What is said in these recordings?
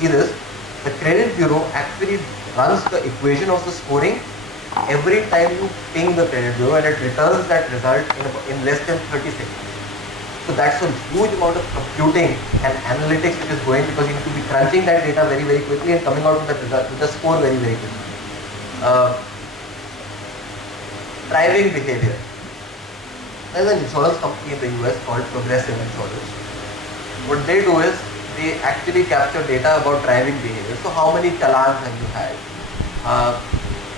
see this, the credit bureau actually runs the equation of the scoring every time you ping the credit bureau, and it returns that result in less than 30 seconds. So that's a huge amount of computing and analytics which is going, because you need to be crunching that data very, very quickly and coming out with the result, with the score very, very quickly. Driving behavior. There's an insurance company in the US called Progressive Insurance. What they do is they actually capture data about driving behavior. So how many challans have you had?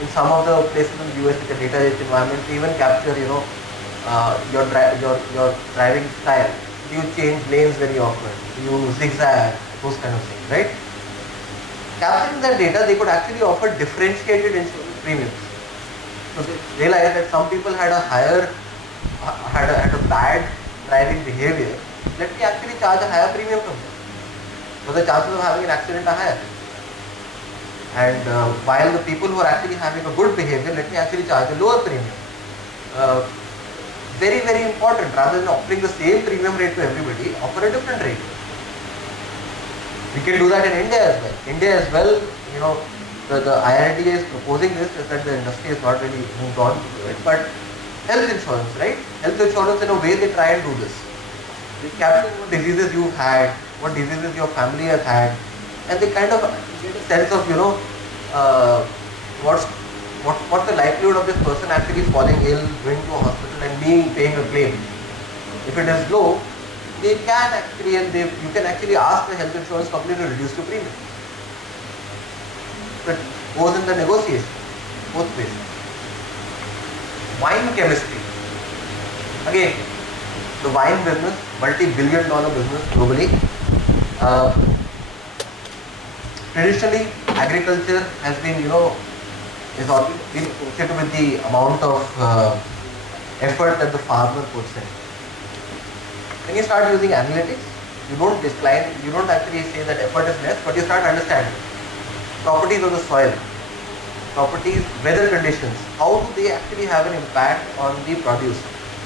In some of the places in the US with a data-rich environment, they even capture, your driving style. Do you change lanes very often? Do you zigzag? Those kind of things, right? Capturing that data, they could actually offer differentiated insurance premiums. So they realized that some people had a bad driving behavior. Let me actually charge a higher premium from them. So the chances of having an accident are higher. And while the people who are actually having a good behavior, let me actually charge a lower premium. Very, very important. Rather than offering the same premium rate to everybody, offer a different rate. We can do that in India as well. India as well, the IRDA is proposing this, is that the industry is not really moved on to it. But health insurance, right? Health insurance, in a way, they try and do this. They capture what diseases you've had, what diseases your family has had, and they kind of get a sense of, what's the likelihood of this person actually falling ill, going to a hospital and paying a claim. If it is low, they can actually, you can actually ask the health insurance company to reduce your premium. But it goes in the negotiation, both ways. Wine chemistry. Again, the wine business, multi-billion-dollar business globally. Traditionally, agriculture has been, is always been associated with the amount of effort that the farmer puts in. When you start using analytics, you don't actually say that effort is less, but you start understanding properties of the soil, properties, weather conditions, how do they actually have an impact on the produce.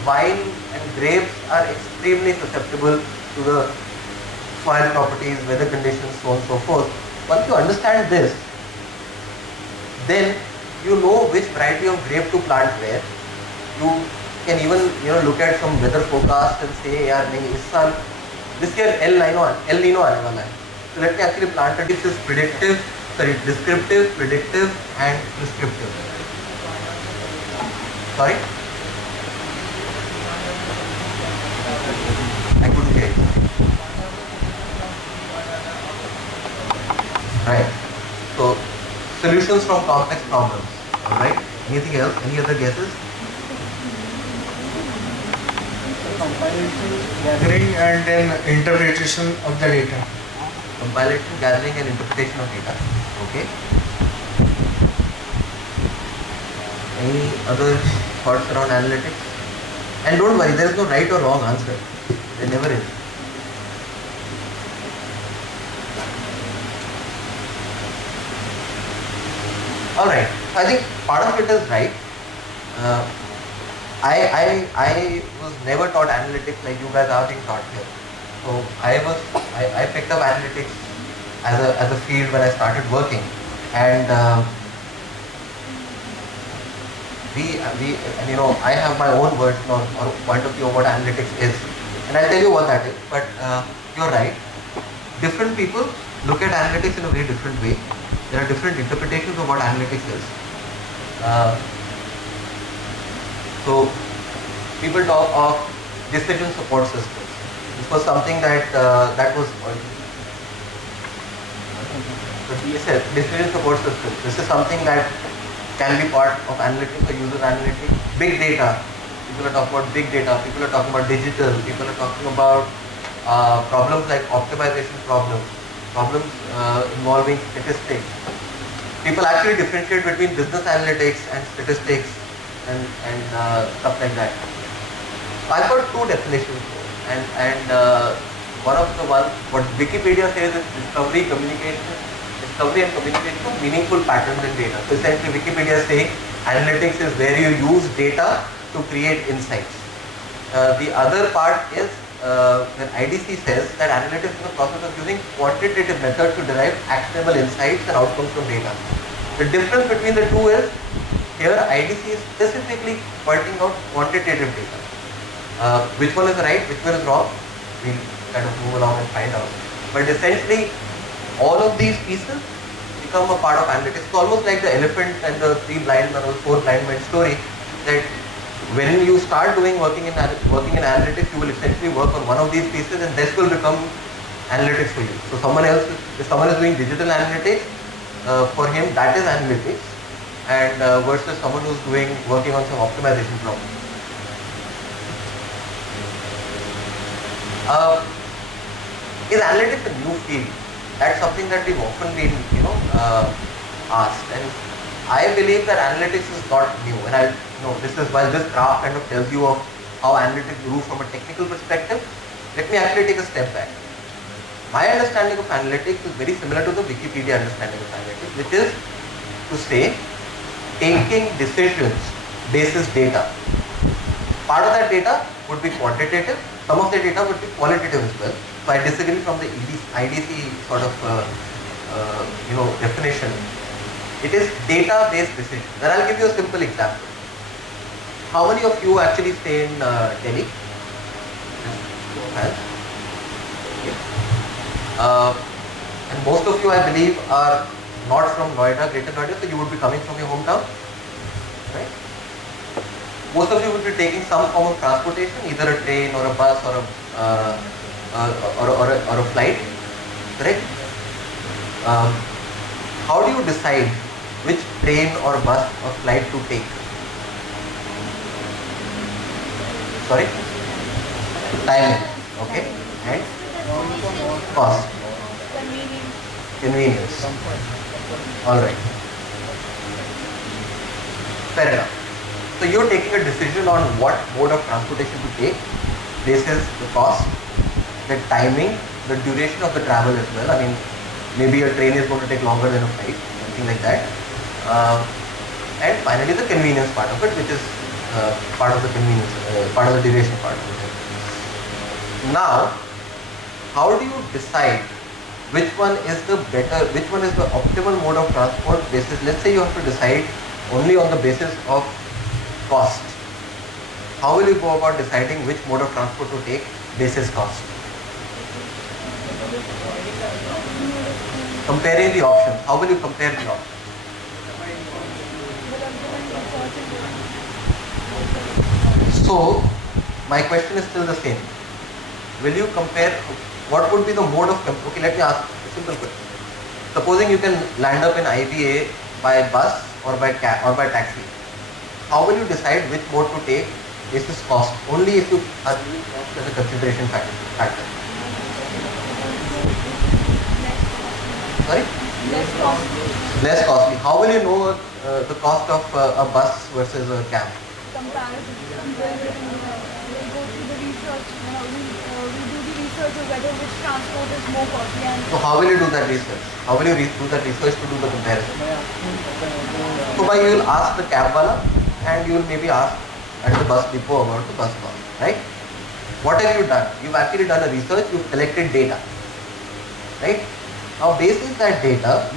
Wine and grapes are extremely susceptible to the soil properties, weather conditions, so on and so forth. Once you understand this, then you know which variety of grape to plant where. You can even look at some weather forecast and say, this year El Nino aane wala hai. So let me actually plant it. This is descriptive, predictive, and prescriptive. Sorry? I couldn't hear you. Right. So, solutions from complex problems. Alright. Anything else? Any other guesses? Compilation, gathering, and then interpretation of the data. Compilation, gathering, and interpretation of data. Okay. Any other thoughts around analytics? And don't worry, there is no right or wrong answer. There never is. Alright, so I think part of it is right. I was never taught analytics like you guys are being taught here. So I picked up analytics as a field when I started working, and I have my own version or point of view of what analytics is, and I'll tell you what that is. But you're right. Different people look at analytics in a very different way. There are different interpretations of what analytics is. So people talk of decision support systems. This was something that was the DSS, decision support system. This is something that can be part of analytics or user analytics. Big data. People are talking about big data. People are talking about digital. People are talking about problems like optimization problems involving statistics. People actually differentiate between business analytics and statistics and stuff like that. So I've got two definitions, and one of the ones what Wikipedia says is discovery and communication of meaningful patterns in data. So essentially Wikipedia is saying analytics is where you use data to create insights. The other part is when IDC says that analytics is the process of using quantitative methods to derive actionable insights and outcomes from data. The difference between the two is here IDC is specifically pointing out quantitative data. Which one is right, which one is wrong, we'll kind of move along and find out. But essentially, all of these pieces become a part of analytics. It's almost like the elephant and the 3 blind men or 4 blind men story, that when you start working in analytics, you will essentially work on one of these pieces, and this will become analytics for you. So if someone is doing digital analytics, for him that is analytics, and versus someone who's working on some optimization problem. Is analytics a new field? That's something that we've often been, asked, and I believe that analytics is not new. And this graph kind of tells you of how analytics grew from a technical perspective. Let me actually take a step back. My understanding of analytics is very similar to the Wikipedia understanding of analytics, which is to say, taking decisions basis data. Part of that data would be quantitative, some of the data would be qualitative as well. So I disagree from the IDC sort of definition. It is data-based decision. Then I'll give you a simple example. How many of you actually stay in Delhi? And most of you, I believe, are not from Noida, Greater Noida, so you would be coming from your hometown, right? Most of you would be taking some form of transportation, either a train or a bus or a flight, correct? How do you decide which train or bus or flight to take? Sorry? Time, okay? And cost. Convenience. Alright. Fair enough. So you're taking a decision on what mode of transportation to take, basis the cost, the timing, the duration of the travel as well. I mean, maybe a train is going to take longer than a flight, something like that. And finally the convenience part of it, which is part of the convenience, part of the duration part of it. Now, how do you decide which one is the optimal mode of transport basis? Let's say you have to decide only on the basis of cost. How will you go about deciding which mode of transport to take basis cost? Comparing the options. How will you compare the options? So, my question is still the same. Will you compare, what would be the mode of, okay, let me ask a simple question. Supposing you can land up in IBA by bus or by cab or by taxi. How will you decide which mode to take basis cost? Only if you are using cost as a consideration factor. Sorry? Less costly. How will you know the cost of a bus versus a cab? Comparison. We go through the research. We do the research of whether which transport is more costly. So how will you do that research? How will you do that research to do the comparison? So by you will ask the cab wala, and you will maybe ask at the bus depot about the bus cost, right? What have you done? You've actually done a research, you've collected data, right? Now, based on that data,